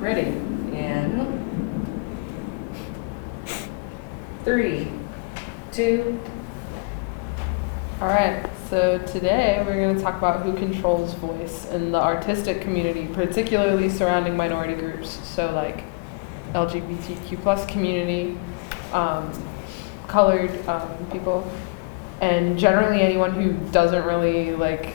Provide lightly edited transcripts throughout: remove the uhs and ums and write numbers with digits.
Ready? And 3, 2. All right, so today we're going to talk about who controls voice in the artistic community, particularly surrounding minority groups. So like LGBTQ plus community, colored people, and generally anyone who doesn't really like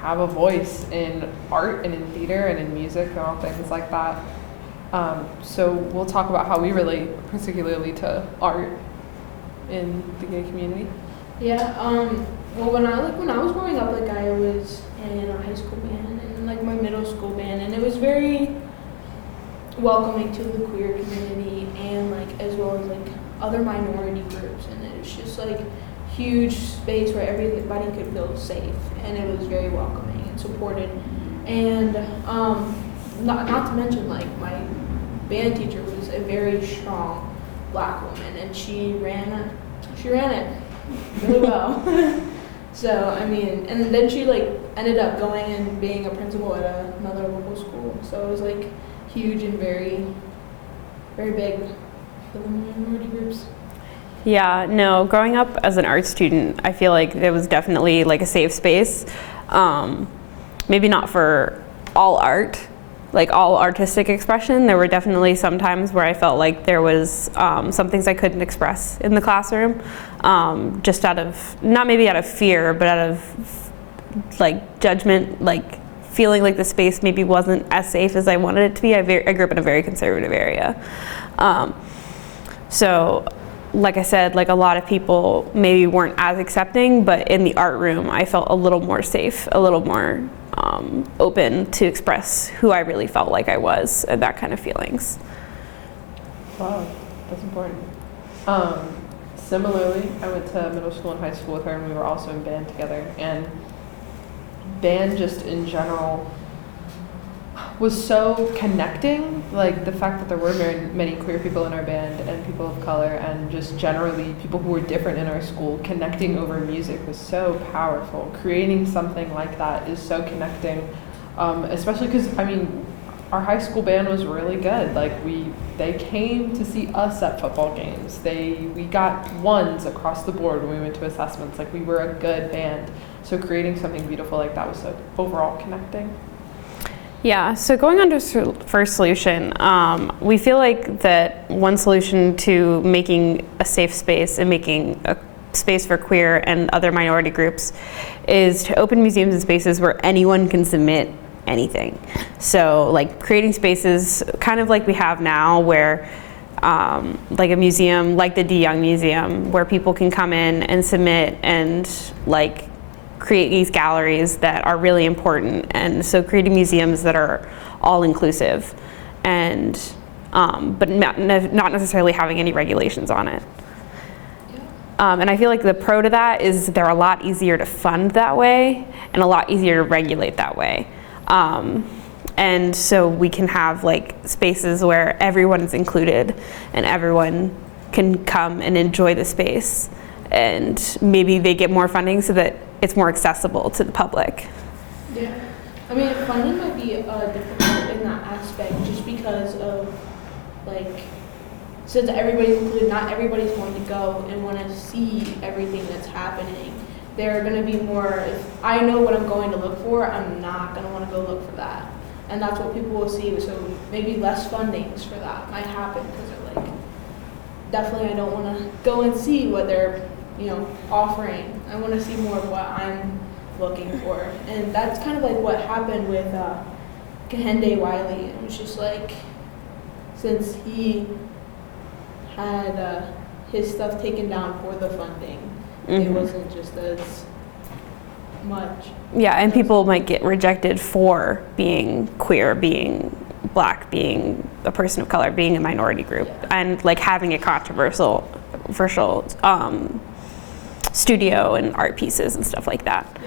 have a voice in art and in theater and in music and all things like that. So we'll talk about how we relate particularly to art in the gay community. Yeah, well when I was growing up, like I was in a high school band and like my middle school band, and it was very welcoming to the queer community and like as well as like other minority groups, and it was just like huge space where everybody could feel safe, and it was very welcoming and supported. And not to mention like my band teacher was a very strong black woman, and she ran it really well. So I mean, and then she like ended up going and being a principal at another local school. So it was like huge and very, very big for the minority groups. Yeah, no, growing up as an art student, I feel like there was definitely like a safe space. Maybe not for all art, like all artistic expression. There were definitely some times where I felt like there was some things I couldn't express in the classroom, just out of, not maybe out of fear, but out of like judgment, like feeling like the space maybe wasn't as safe as I wanted it to be. I grew up in a very conservative area. So like I said, like a lot of people maybe weren't as accepting, but in the art room, I felt a little more safe, a little more open to express who I really felt like I was, and that kind of feelings. Wow, that's important. Similarly, I went to middle school and high school with her, and we were also in band together. And band just in general was so connecting. Like the fact that there were many queer people in our band and people of color, and just generally people who were different in our school, connecting over music was so powerful. Creating something like that is so connecting, especially because I mean our high school band was really good. Like they came to see us at football games. We got ones across the board when we went to assessments. Like we were a good band. So creating something beautiful like that was so overall connecting. Yeah, so going on to first solution, we feel like that one solution to making a safe space and making a space for queer and other minority groups is to open museums and spaces where anyone can submit anything. So like creating spaces kind of like we have now, where like a museum like the D. Young Museum, where people can come in and submit and like create these galleries that are really important. And so creating museums that are all inclusive, and but not necessarily having any regulations on it. And I feel like the pro to that is they're a lot easier to fund that way and a lot easier to regulate that way. And so we can have like spaces where everyone is included and everyone can come and enjoy the space, and maybe they get more funding so that it's more accessible to the public. Yeah, I mean funding might be difficult in that aspect, just because of like, since everybody's included, not everybody's going to go and want to see everything that's happening. They're going to be more, if I know what I'm going to look for, I'm not going to want to go look for that. And that's what people will see, so maybe less fundings for that might happen, because they're like, definitely I don't want to go and see what they're, you know, offering. I want to see more of what I'm looking for. And that's kind of like what happened with Kehinde Wiley. It was just like, since he had his stuff taken down for the funding, it wasn't just as much. Yeah, and people might get rejected for being queer, being black, being a person of color, being a minority group, and like having a controversial studio and art pieces and stuff like that.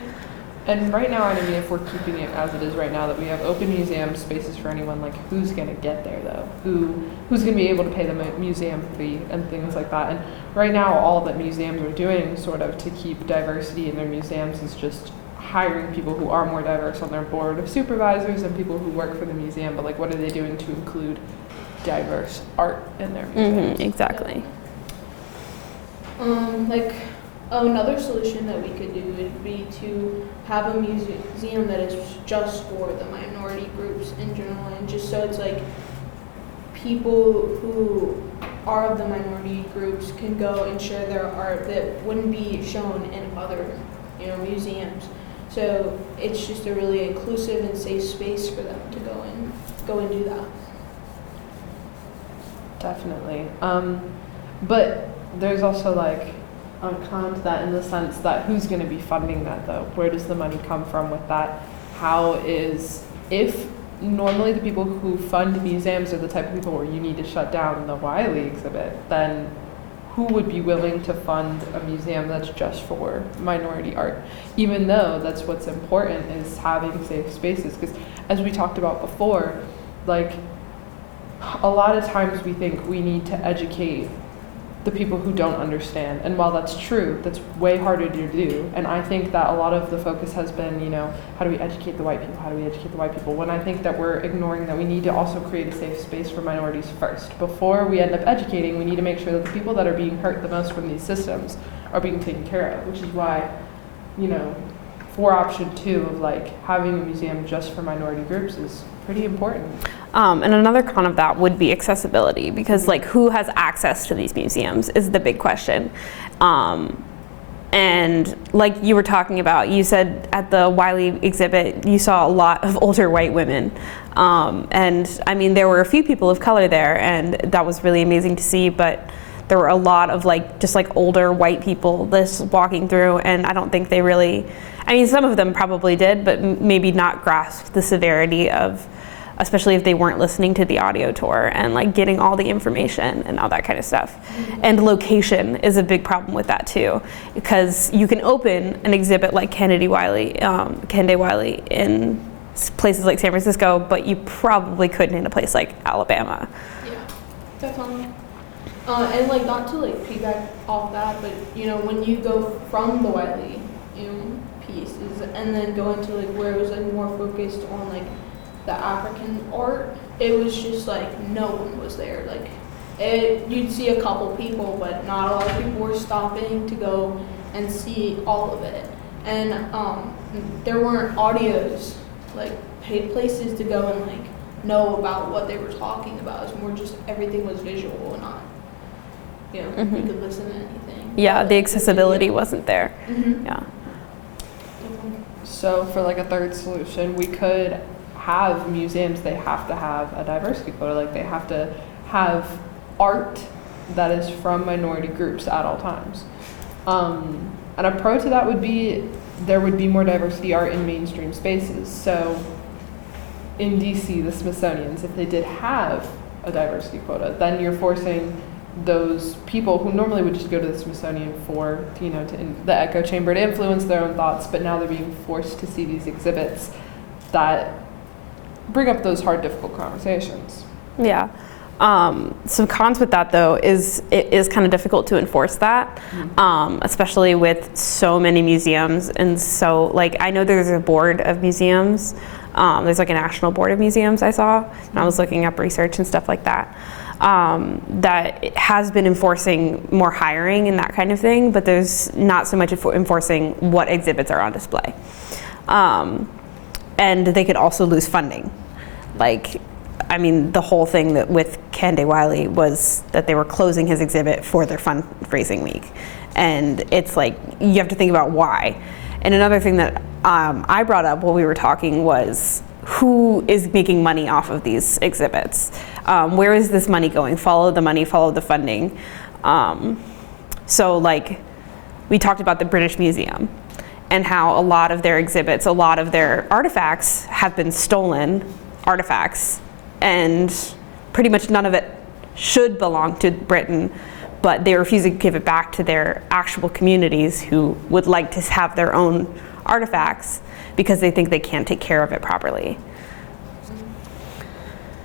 And right now, I mean, if we're keeping it as it is right now, that we have open museum spaces for anyone, like who's going to get there though? Who's going to be able to pay the museum fee and things like that? And right now, all that museums are doing sort of to keep diversity in their museums is just hiring people who are more diverse on their board of supervisors and people who work for the museum, but like what are they doing to include diverse art in their museum? Exactly. Like another solution that we could do would be to have a museum that is just for the minority groups in general, and just so it's like people who are of the minority groups can go and share their art that wouldn't be shown in other, museums. So it's just a really inclusive and safe space for them to go and do that. Definitely. But there's also like a con to that in the sense that who's going to be funding that though? Where does the money come from with that? If normally the people who fund museums are the type of people where you need to shut down the Wiley exhibit, then who would be willing to fund a museum that's just for minority art? Even though that's what's important is having safe spaces, because as we talked about before, like a lot of times we think we need to educate the people who don't understand, and while that's true, that's way harder to do. And I think that a lot of the focus has been, how do we educate the white people? How do we educate the white people? When I think that we're ignoring that we need to also create a safe space for minorities first. Before we end up educating, we need to make sure that the people that are being hurt the most from these systems are being taken care of, which is why, for option 2 of like having a museum just for minority groups is pretty important. And another con of that would be accessibility, because like who has access to these museums is the big question. And like you were talking about, you said at the Wiley exhibit you saw a lot of older white women, and I mean there were a few people of color there, and that was really amazing to see, but there were a lot of just older white people just walking through, and I don't think they really, I mean some of them probably did, but maybe not grasp the severity of, especially if they weren't listening to the audio tour and like getting all the information and all that kind of stuff. And location is a big problem with that too, because you can open an exhibit like Kehinde Wiley in places like San Francisco, but you probably couldn't in a place like Alabama. Yeah, definitely. And like not to like piggyback off that, but when you go from the Wiley pieces and then go into like where it was like more focused on like the African art, it was just like no one was there. Like you'd see a couple people, but not a lot of people were stopping to go and see all of it. And there weren't audios, like places to go and like know about what they were talking about. It was more just everything was visual and not, you could listen to anything. Yeah, the accessibility wasn't there. Yeah. So for like a third solution, we could have museums, they have to have a diversity quota, like they have to have art that is from minority groups at all times. And a pro to that would be there would be more diversity art in mainstream spaces. So in DC, the Smithsonian's, if they did have a diversity quota, then you're forcing those people who normally would just go to the Smithsonian for, the echo chamber to influence their own thoughts, but now they're being forced to see these exhibits that bring up those hard, difficult conversations. Yeah. Some cons with that though is it is kind of difficult to enforce that, especially with so many museums. And so like I know there's a board of museums. There's like a national board of museums I saw when I was looking up research and stuff like that. That it has been enforcing more hiring and that kind of thing, but there's not so much enforcing what exhibits are on display. And they could also lose funding. Like, I mean, the whole thing that with Kehinde Wiley was that they were closing his exhibit for their fundraising week. And it's like, you have to think about why. And another thing that I brought up while we were talking was who is making money off of these exhibits? Where is this money going? Follow the money, follow the funding. So like, we talked about the British Museum and how a lot of their exhibits, a lot of their artifacts have been stolen artifacts, and pretty much none of it should belong to Britain, but they refuse to give it back to their actual communities who would like to have their own artifacts because they think they can't take care of it properly.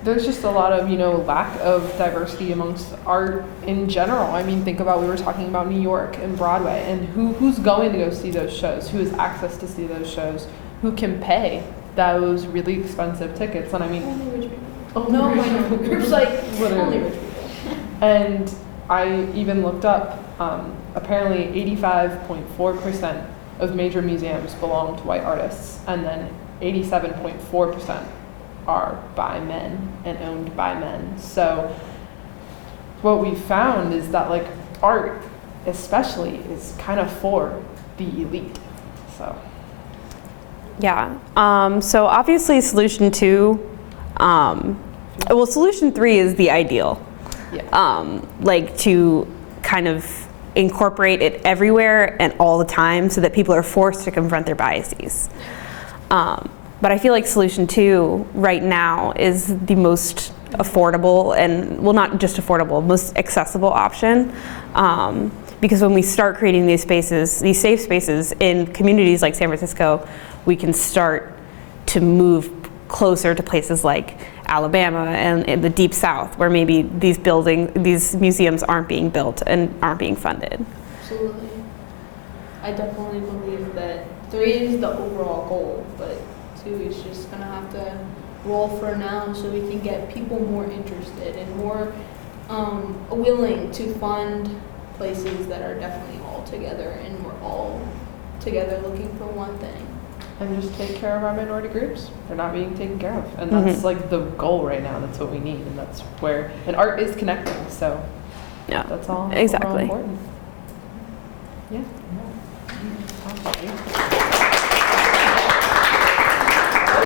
there's just a lot of, lack of diversity amongst art in general. I mean, think about, we were talking about New York and Broadway, and who's going to go see those shows? Who has access to see those shows? Who can pay those really expensive tickets? And I mean, Only rich people. only No, rich I know. people. It's like Literally. only rich people. And I even looked up, apparently 85.4% of major museums belong to white artists, and then 87.4% are by men and owned by men. So what we found is that like art especially is kind of for the elite. So Yeah. So obviously solution 2, solution 3 is the ideal. yeah. Like to kind of incorporate it everywhere and all the time so that people are forced to confront their biases. But I feel like solution 2 right now is the most affordable and, well, not just affordable, most accessible option. Because when we start creating these spaces, these safe spaces in communities like San Francisco, we can start to move closer to places like Alabama and in the Deep South, where maybe these museums aren't being built and aren't being funded. Absolutely. I definitely believe that 3 is the overall goal, but 2 is just gonna have to roll for now so we can get people more interested and more willing to fund places that are definitely all together and we're all together looking for one thing. And just take care of our minority groups. They're not being taken care of. And that's like the goal right now. That's what we need. And that's where, and art is connecting. So Yeah, that's all exactly. important. Yeah. Awesome.